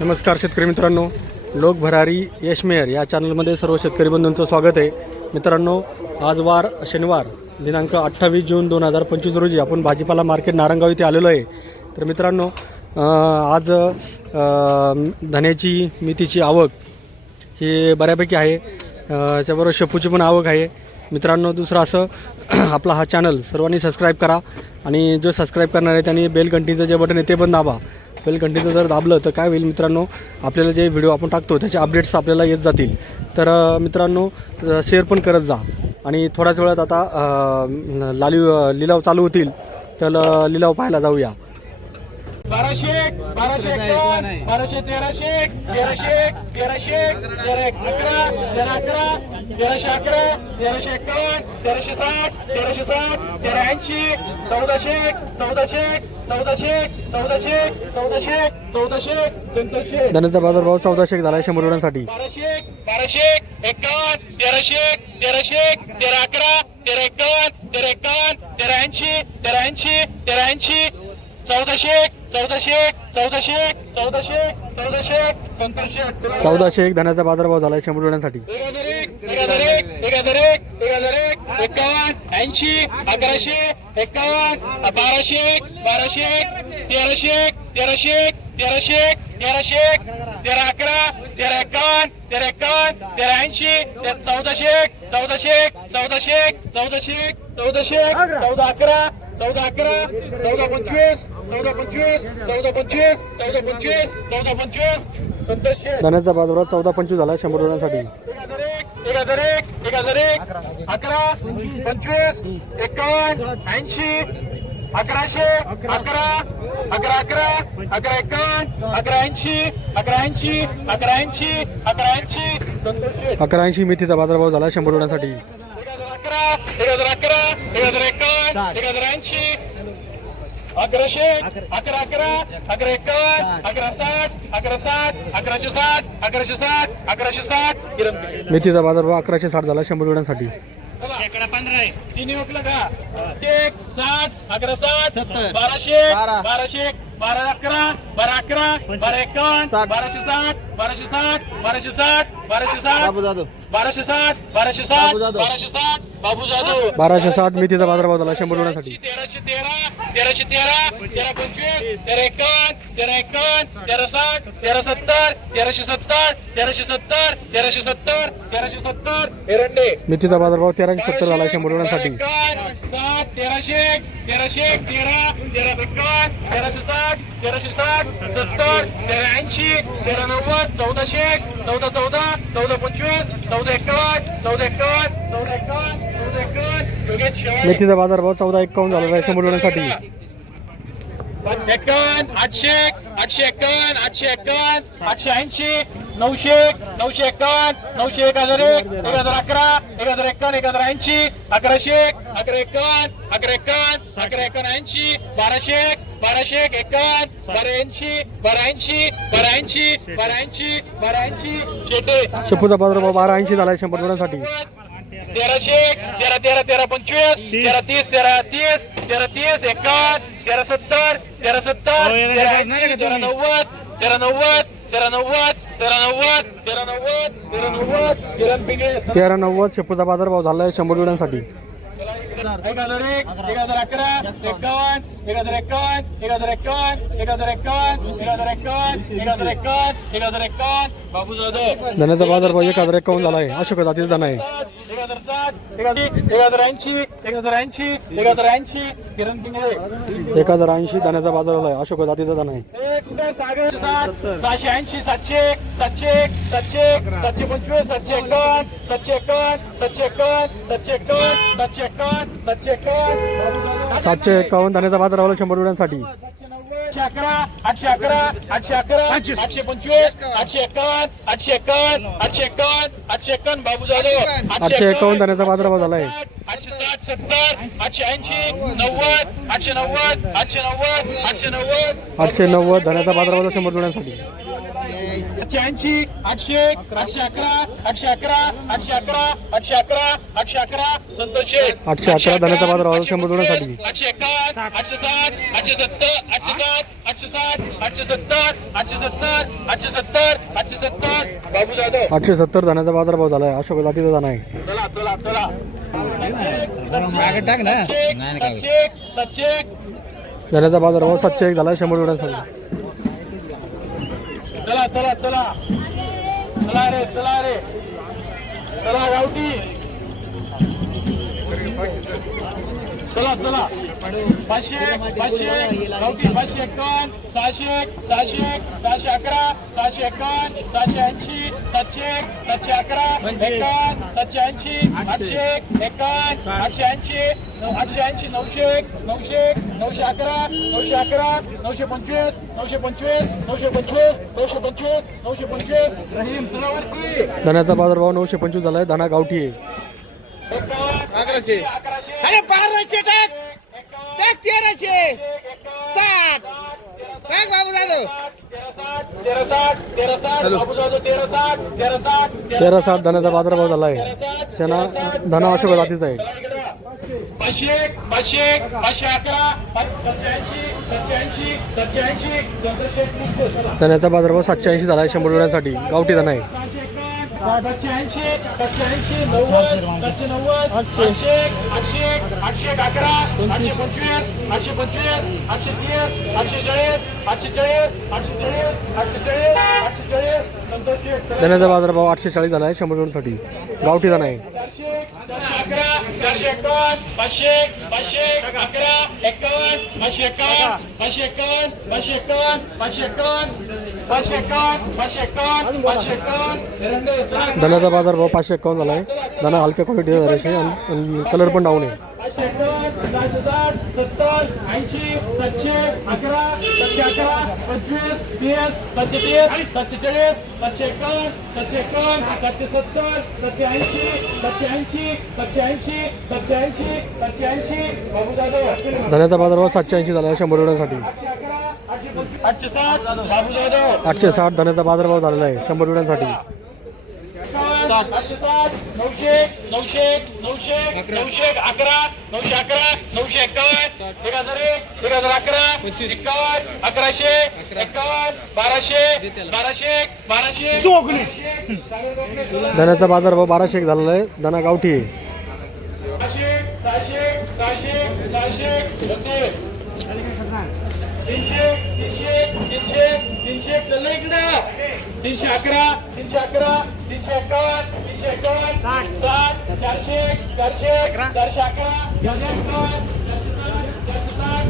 नमस्कार शेतकरी मित्रांनो. लोक भरारी यश मेहर या चॅनलमध्ये सर्व शेतकरी बंधूंचं स्वागत आहे. मित्रांनो आज वार शनिवार दिनांक अठ्ठावीस जून दोन हजार पंचवीस रोजी आपण भाजीपाला मार्केट नारंगाव इथे आलेलो आहे. तर मित्रांनो आज धन्याची मेथीची आवक ही बऱ्यापैकी आहे. त्याच्याबरोबर शेपूची पण आवक आहे. मित्रांनो दुसरं असं आपला हा चॅनल सर्वांनी सबस्क्राईब करा. आणि जो सबस्क्राईब करणार आहे त्यांनी बेल कंटीचं जे बटन आहे ते पण दाबा. बेल कंटिन्यू जर दाबलं तर काय होईल मित्रांनो? आपल्याला जे व्हिडिओ आपण टाकतो त्याचे अपडेट्स आपल्याला येत जातील. तर मित्रांनो शेअर पण करत जा. आणि थोड्याच वेळात आता अं, लालीव लिलाव चालू होतील. तर लिलाव पाहायला जाऊया. बाराशे बाराशे एकावन्न बाराशे तेराशे तेराशे तेराशे तेरा एक अकरा तेरा अकरा तेराशे अकरा तेराशे एकावन्न तेराशे साठ तेराशे साठ तेरा ऐंशी चौदाशे चौदाशे चौदाशे चौदाशे चौदाशे चौदाशे सत्तरशे धन्याचा बाजारभाव चौदाशे एक झाला शंभर रुपयांसाठी. बाराशे बाराशे एकावन्न तेराशे तेराशे तेरा अकरा तेरा एकावन्न तेरा एकावन्न तेरा ऐंशी तेरा ऐंशी तेरा ऐंशी चौदाशे चौदाशे चौदाशे चौदाशे चौदाशे सत्तरशे चौदाशे एक धन्याचा बाजारभाव झाला शंभर रुपयांसाठी एक हजार एक एक हजार एक एक हजार एक एक हजार एक एकावन्न ऐंशी अकराशे एकावन्न बाराशे एक बाराशे एक तेराशे एक तेराशे एक तेराशे एक तेराशे एक तेरा अकरा तेरा एकावन्न तेरा एकावन्न तेरा ऐंशी चौदाशे एक चौदाशे एक चौदाशे एक चौदाशे एक चौदाशे एक चौदा अकरा चौदा अकरा चौदा पंचवीस चौदा पंचवीस चौदा पंचवीस चौदा पंचवीस चौदा पंचवीस. धन्याचा बाजारभाव चौदा पंचवीस झाला शंभर रुपयांसाठी. एक हजार एक एक हजार एक अकरा पंचवीस एकावन्न ऐंशी अकराशे अकरा अकरा अकरा अकरा एकावन्न अकरा ऐंशी अकरा ऐंशी अकरा ऐंशी अकरा ऐंशी. अकरा ऐंशी मेथीचा बाजारभाव झाला शंभर रुपयांसाठी एक हजार अकरा एक हजार अकरा एक हजार एकावन्न एक हजार ऐंशी. अकराशे. अकरा. अकरा अकरा. एकावन्न. अकरा साठ. अकरा साठ. अकराशे साठ. अकराशे साठ. अकराशे साठ. किरण मेथीचा बाजारभाव अकराशे साठ झाला शंभर रुपयांसाठी तिन्ही का? एक साठ अकरा साठ. बाराशे बाराशे बारा अकरा. बारा अकरा. बारा एकावन्न. बाराशे साठ. बाराशे साठ. बाराशे साठ. बाराशे साठ बाराशे साठ बाराशे साठ बाराशे साठ बाबू जाधव. बाराशे साठ मेथीचा झाला आहे शंभर रुपयांसाठी. तेराशे तेरा तेराशे तेरा तेरा पंचवीस तेरा एकावन्न तेरा एकावन्न तेरा साठ तेरा सत्तर तेराशे सत्तर तेराशे सत्तर तेराशे सत्तर तेराशे सत्तर. एरंडे. मेथीचा बाजारभाव तेराशे सत्तर झाला शंभर रुपयांसाठी. साठ तेराशे तेराशे तेरा तेरा एकावन्न तेराशे साठ तेराशे साठ सत्तर तेरा ऐंशी तेरा नव्वद चौदाशे चौदा चौदा चौदा पंचवीस चौदा एकावन्न चौदा एकावन्न चौदा एकावन्न चौदा एकावन्न. योगेश. मेथीचा बाजारभाव चौदा एक्कावन्न झालेला आहे शंभर एकावन्न आठशे आठशे एकावन्न आठशे एकावन्न आठशे ऐंशी नऊशे नऊशे एकावन्न नऊशे एक हजार एक एक हजार अकरा एक हजार एकावन्न एक हजार ऐंशी अकराशे अकरा एकावन्न अकरा एकावन्न अकरा एकावन्न ऐंशी बाराशे बाराशे एक एकावन्न बारा ऐंशी बारा ऐंशी बारा ऐंशी बारा ऐंशी बारा ऐंशी शेटे शेपूचा बाजारभाव बारा ऐंशी झाला आहे शंभर रुपयांसाठी तेराशे तेरा तेरा तेरा पंचवीस तेरा तीस तेरा तीस तेरा तीस एकावन्न तेरा सत्तर तेरा सत्तर तेरा ऐंशी तेरा नव्वद तेरा नव्वद तेरा नव्वद तेरा नव्वद तेरा नव्वद तेरा नव्वद तेरा नव्वद शेपूचा बाजारभाव झाला आहे शंभर रुपयांसाठी एक हजार एक एक हजार अकरा एकावन्न एक हजार एकावन्न एक हजार एकावन्न एक हजार एकावन्न एक हजार एकावन्न एक हजार एकावन्न एक हजार एकावन्न बाबू जाधव धन्याचा बाजारभाव एक हजार एक्कावन्न झाला आहे अशोक जातीचा धन आहे एक हजार साठ एक हजार ऐंशी एक हजार ऐंशी एक हजार ऐंशी किरण पिंगळे एक हजार ऐंशी धन्याचा बाजारभाव आहे अशोक जातीचा धन आहे सागर सात सहाशे ऐंशी सातशे एक, सातशे एक, सातशे एक, सातशे पंचवीस सातशे एकावन्न सातशे एकावन्न सातशे एकावन्न सातशे एकावन्न सातशे एकावन्न सातशे एकावन्न धन्याचा बाजारभाव आहे शंभर रुपयांसाठी आठशे अकरा आठशे अकरा आठशे अकरा आठशे पंचवीस आठशे एकावन्न आठशे एकावन्न आठशे एकावन्न आठशे एकावन्न बाबू जाधव आठशे धन्याचा बाजारभाव झाला आहे आठशे साठ सत्तर आठशे ऐंशी नव्वद आठशे नव्वद आठशे नव्वद आठशे नव्वद. आठशे नव्वद धन्याचा आहे शंभर रुपयांसाठी आठशे ऐंशी आठशे आठशे अकरा आठशे अकरा आठशे अकरा आठशे अकरा आठशे अकरा संतोष. आठशे अकरा धन्याचा बाजार भाव शंभर. आठशे एकावन्न आठशे साठ आठशे सत्तर आठशे साठ आठशे साठ साठ आठशे सत्तर आठशे सत्तर आठशे सत्तर आठशे सत्तर. बाबू जाधव. आठशे सत्तर धान्याचा बाजारभाव झाला आहे अशोक जातीचा दाना आहे. चला चला चला. सातशे सातशे सातशे धान्याचा बाजारभाव सातशे एक झाला शंभर रुपयांसाठी चला चला चला. चला रे चला रे. चला गावठी. चला चला. पाचशे पाचशे गावठी पाचशे एकावन्न सहाशे सहाशे सहाशे अकरा सहाशे एकावन्न सहाशे ऐंशी सातशे सातशे अकरा एकावन्न सातशे ऐंशी आठशे एकावन्न आठशे ऐंशी आठशे ऐंशी नऊशे नऊशे नऊशे अकरा नऊशे अकरा नऊशे पंचवीस नऊशे पंचवीस नऊशे पंचवीस नऊशे पंचवीस नऊशे पंचवीस. रहीम सलावरती धान्याचा बाजारभाव नऊशे पंचवीस झाला आहे दाना गावठी आहे. अकराशे. अरे बाराशे टाक. टाक तेराशे. साठ. टाक बाबू जाधव. तेरा साठ धान्याचा बाजारभाव झाला आहे शेणा धना अशोक जातीचा आहे. पाचशे पाचशे पाचशे अकरा धान्याचा बाजारभाव सातशे ऐंशी झाला आहे शंभर रुपयांसाठी गावठी दाना आहे. सातशे ऐंशी सातशे ऐंशी नव्वद सातशे नव्वद आठशे. आठशे आठशे अकरा आठशे पंचवीस. आठशे पंचवीस आठशे तीस आठशे चाळीस आठशे चाळीस आठशे चाळीस आठशे चाळीस आठशे चाळीस धान्याचा बाजारभाव आठशे चाळीस झाला आहे शंभर रुपयांसाठी गावठी दाना आहे. चारशे एकावन्न पाचशे पाचशे अकरा एकावन्न पाचशे एकावन्न पाचशे एकावन्न पाचशे एकावन्न पाचशे एकावन्न. एकावन्न पाचशे एकावन्न पाचशे धान्याचा एकावन्न झाला आहे दाना हलक्या झाल्याशी आणि कलर पण डाऊन आहे. साठ सत्तर ऐंशी सातशे ऐंशी धान्याचा झाला आहे शंभर रुपयांसाठी. आठशे साठ धान्याचा बाजारभाव झालेला आहे शंभर रुपयांसाठी नऊशे नऊशे नऊशे नऊशे अकरा नऊशे अकरा नऊशे एकावन्न एक हजार एक एक हजार अकरा अकराशे बाराशे बाराशे बाराशे धान्याचा बाजारभाव बाराशे एक झालेला आहे दाना गावठी. आहे सहाशे सहाशे सहाशे तीनशे तीनशे तीनशे तीनशे चाललं इकडं. तीनशे अकरा तीनशे अकरा तीनशे एकावन्न तीनशे एकावन्न साठ. चारशे चारशे चारशे अकरा चारशे चारशे साठ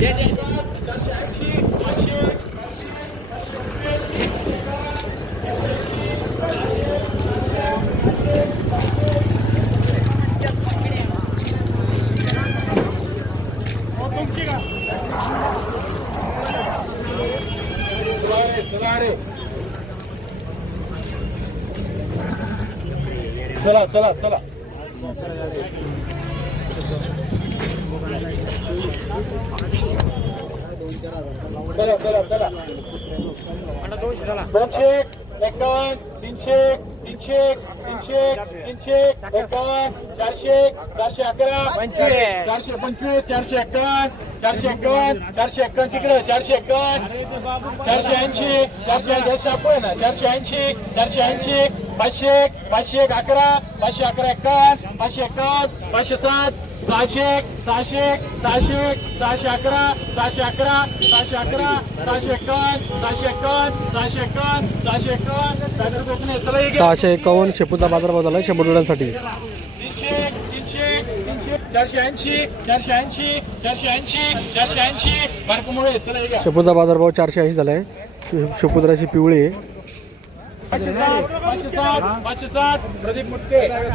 चारशे साठ चारशे ऐंशी पाचशे चला रे चला चला चला. चला चला चला. दोनशे एकावन्न तीनशे तीनशे तीनशे तीनशे एकावन्न चारशे चारशे अकरा चारशे पंचवीस चारशे एकावन्न चारशे एकावन्न चारशे एकावन्न तिकडे चारशे एकावन्न चारशे ऐंशी चारशे ऐंशी आहे ना चारशे ऐंशी चारशे ऐंशी पाचशे पाचशे एक अकरा पाचशे अकरा एकावन्न पाचशे एकावन्न पाचशे सात सहाशे सहाशे सहाशे सहाशे अकरा सहाशे अकरा सहाशे अकरा सहाशे एकावन्न सहाशे एकावन्न सहाशे एकावन्न सहाशे एकावन्न सहाशे एकावन्न शेपूचा बाजारभाव झाला आहे शंभर रुपयांसाठी. तीनशे तीनशे तीनशे चारशे ऐंशी चारशे ऐंशी चारशे ऐंशी चारशे ऐंशी. बारकुमुळे. शेपूचा बाजारभाव चारशे ऐंशी झाला आहे शेपूद्राची पिवळी आहे.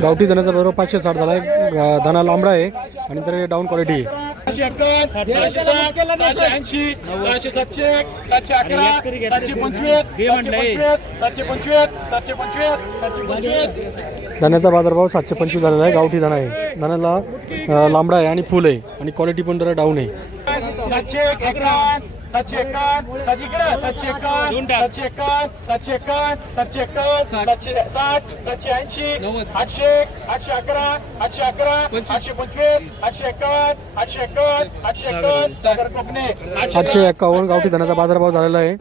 गावठी धनाचा बाजारभाव पाचशे साठ झाला. आहे धना लांबडा आहे. आणि तर डाऊन क्वालिटी ऐंशी सहाशे सातशे सातशे अकरा सातशे पंचवीस सातशे सातशे धन्याचा बाजारभाव सातशे पंचवीस झालेला आहे. गावठी धना आहे. धनाला लांबडा आहे आणि फुल आहे. आणि क्वालिटी पण जरा डाऊन आहे. सातशे एकावन्न सातशे एकावन्न सातशे सातशे एकावन्न सातशे एकावन्न सातशे एकावन्न सातशे एकावन्न सातशे साठ सातशे ऐंशी आठशे आठशे अकरा आठशे अकरा आठशे पंचवीस आठशे एकावन्न आठशे एकावन्न आठशे एकावन्न सागर कोकणे आठशे एक्कावन्न गावठी धनाचा बाजारभाव झालेला आहे.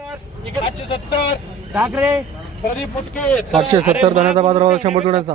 आठशे सत्तर. इकडे आठशे सत्तर. ठाकरे. प्रदीप फुटके. सातशे सत्तर धनाचा बाजारभाव शंभर जोड्यांचा.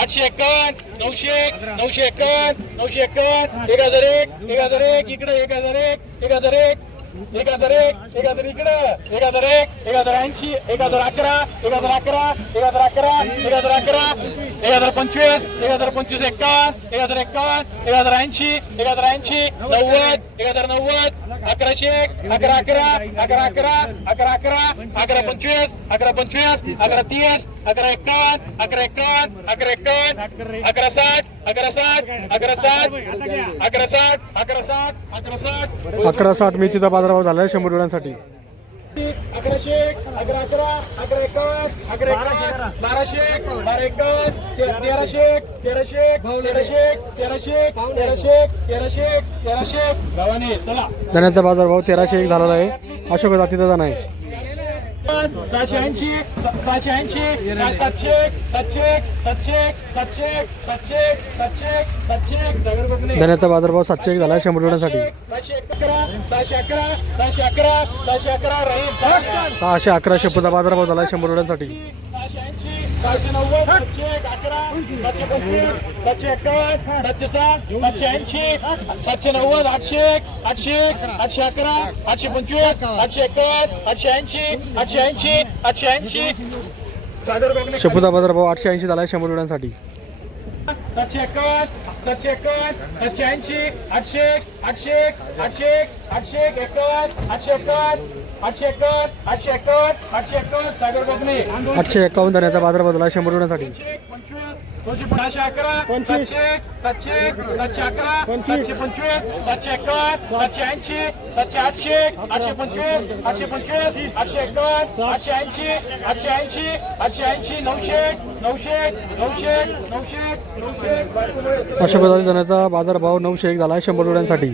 आठशे एकावन्न नऊशे नऊशे एकावन्न नऊशे एकावन्न एक हजार एक एक हजार एक इकडे एक हजार एक एक हजार एक. एक हजार एक एक हजार इकडं एक हजार एक एक हजार ऐंशी एक हजार अकरा एक हजार अकरा एक हजार अकरा एक हजार अकरा एक हजार पंचवीस एक हजार पंचवीस एक्कावन्न एक हजार एक्कावन्न एक हजार ऐंशी एक हजार ऐंशी नव्वद एक हजार नव्वद अकराशे एक अकरा अकरा अकरा अकरा अकरा अकरा अकरा पंचवीस अकरा पंचवीस अकरा तीस अकरा एक्कावन्न अकरा एक्कावन्न अकरा एक्कावन्न अकरा साठ अकरा साठ अकरा साठ अकरा साठ अकरा साठ अकरा साठ अकरा साठ मेथीचा बाजारभाव झाला आहे शंभर जोड्यांसाठी अकराशे अकरा अकरा अकरा एकावन्न अकरा एकावन्न बाराशे बारा एकावन्न तेराशे तेराशे तेराशे तेराशे तेराशे तेराशे तेराशे गावाने चला. धन्याचा बाजारभाव तेराशे एक झालेला आहे. अशोक जातीचा धन आहे. सहाशे ऐंशी सहाशे ऐंशी सातशे सातशे सातशे सातशे सातशे सातशे सातशे धन्याचा बाजारभाव सातशे एक झाला शंभर जोड्यांसाठी. सहाशे अकरा सहाशे अकरा सहाशे अकरा सहाशे अकरा राहील सहाशे अकरा शेपूचा बाजारभाव झाला शंभर सहाशे ऐंशी सहाशे नव्वद सातशे एक अकरा सातशे पंचवीस सातशे सातशे सात सातशे ऐंशी सातशे नव्वद आठशे एक आठशे एक आठशे अकरा आठशे पंचवीस आठशे आठशे ऐंशी आठशे ऐंशी आठशे ऐंशी. आठशे ऐंशी झाला आहे शंभर जोड्यांसाठी. सातशे सातशे सातशे ऐंशी आठशे आठशे आठशे आठशे एकावन्न आठशे एकावन्न आठशे एकावन्न आठशे एकावन्न आठशे एकावन्न सागर कोकणे आठशे एकावन्न झाला आहे शंभर जोड्यांसाठी सहाशे अकरा सातशे सातशे सातशे अकरा सातशे पंचवीस सातशे एकावन्न सातशे ऐंशी सातशे आठशे आठशे पंचवीस आठशे पंचवीस आठशे एकावन्न आठशे ऐंशी आठशे ऐंशी आठशे ऐंशी नऊशे नऊशे नऊशे नऊशे नऊशे. अशोक जाती धन्याचा बाजारभाव नऊशे एक झाला शंभर जोड्यांसाठी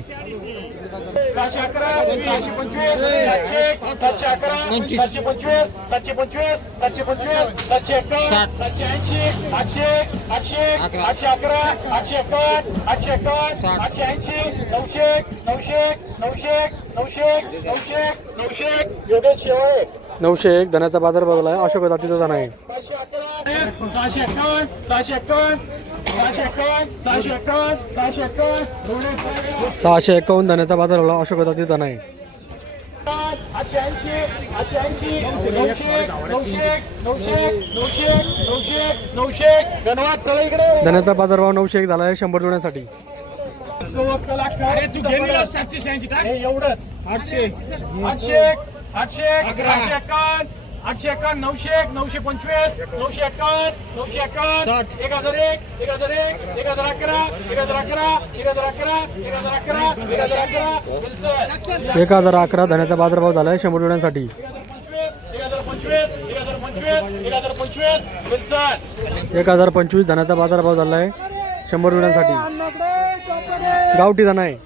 सहाशे अकरा सहाशे पंचवीस सातशे सातशे अकरा सातशे पंचवीस सातशे पंचवीस सातशे पंचवीस सातशे एकावन्न सातशे ऐंशी आठशे आठशे आठशे अकरा आठशे एकावन्न आठशे एकावन्न आठशे ऐंशी नऊशे नऊशे नऊशे नऊशे नऊशे नऊशे योगेश शेवळे नऊशे एक धन्याचा बाजारभाव झाला आहे. अशोक जातीचा धन आहे. सहाशे अकरा सहाशे एकावन्न सहाशे एकावन्न धन्याचा बाजारभाव अशोक जातीचा धन आहे आठशे ऐंशी आठशे ऐंशी नऊशे धन्याचा बाजारभाव एक झाला आहे शंभर जोड्यांसाठी. अरे तू सातशे ऐंशी टाक. एवढंच. आठशे आठशे आठशे आठशे एकावन्न आठशे एकावन्न नऊशे नऊशे पंचवीस नऊशे एकावन्न नऊशे एकावन्न एक हजार एक एक हजार एक एक हजार अकरा एक हजार अकरा एक हजार अकरा एक हजार अकरा एक हजार अकरा. एक हजार अकरा धन्याचा बाजारभाव झाला आहे शंभर जोड्यांसाठी एक हजार पंचवीस एक एक एक धन्याचा बाजारभाव झाला आहे शंभर जोड्यांसाठी गावठी धन आहे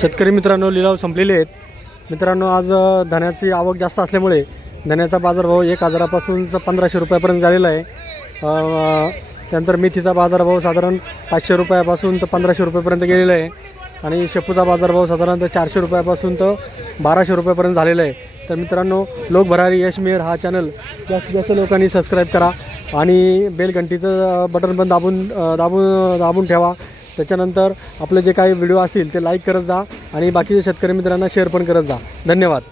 शेतकरी मित्रांनो लिलाव संपलेले आहेत मित्रांनो आज धन्याची आवक जास्त असल्यामुळे धन्याचा बाजारभाव एक हजारापासून पंधराशे रुपयापर्यंत झालेला आहे. त्यानंतर मेथीचा बाजारभाव साधारण पाचशे रुपयापासून तर पंधराशे रुपयापर्यंत गेलेला आहे. आणि शेपूचा बाजारभाव साधारणतः चारशे रुपयापासून तर बाराशे रुपयापर्यंत झालेला आहे. तर मित्रांनो लोक भरारी यश मेहर हा चॅनल. जास्तीत जास्त लोकांनी सबस्क्राईब करा आणि बेल घंटीचं बटन पण दाबून दाबून दाबून ठेवा. त्याच्यानंतर आपले जे काही व्हिडिओ असतील ते लाईक करत जा आणि बाकीच्या शेतकरी मित्रांना शेअर पण करत जा. धन्यवाद.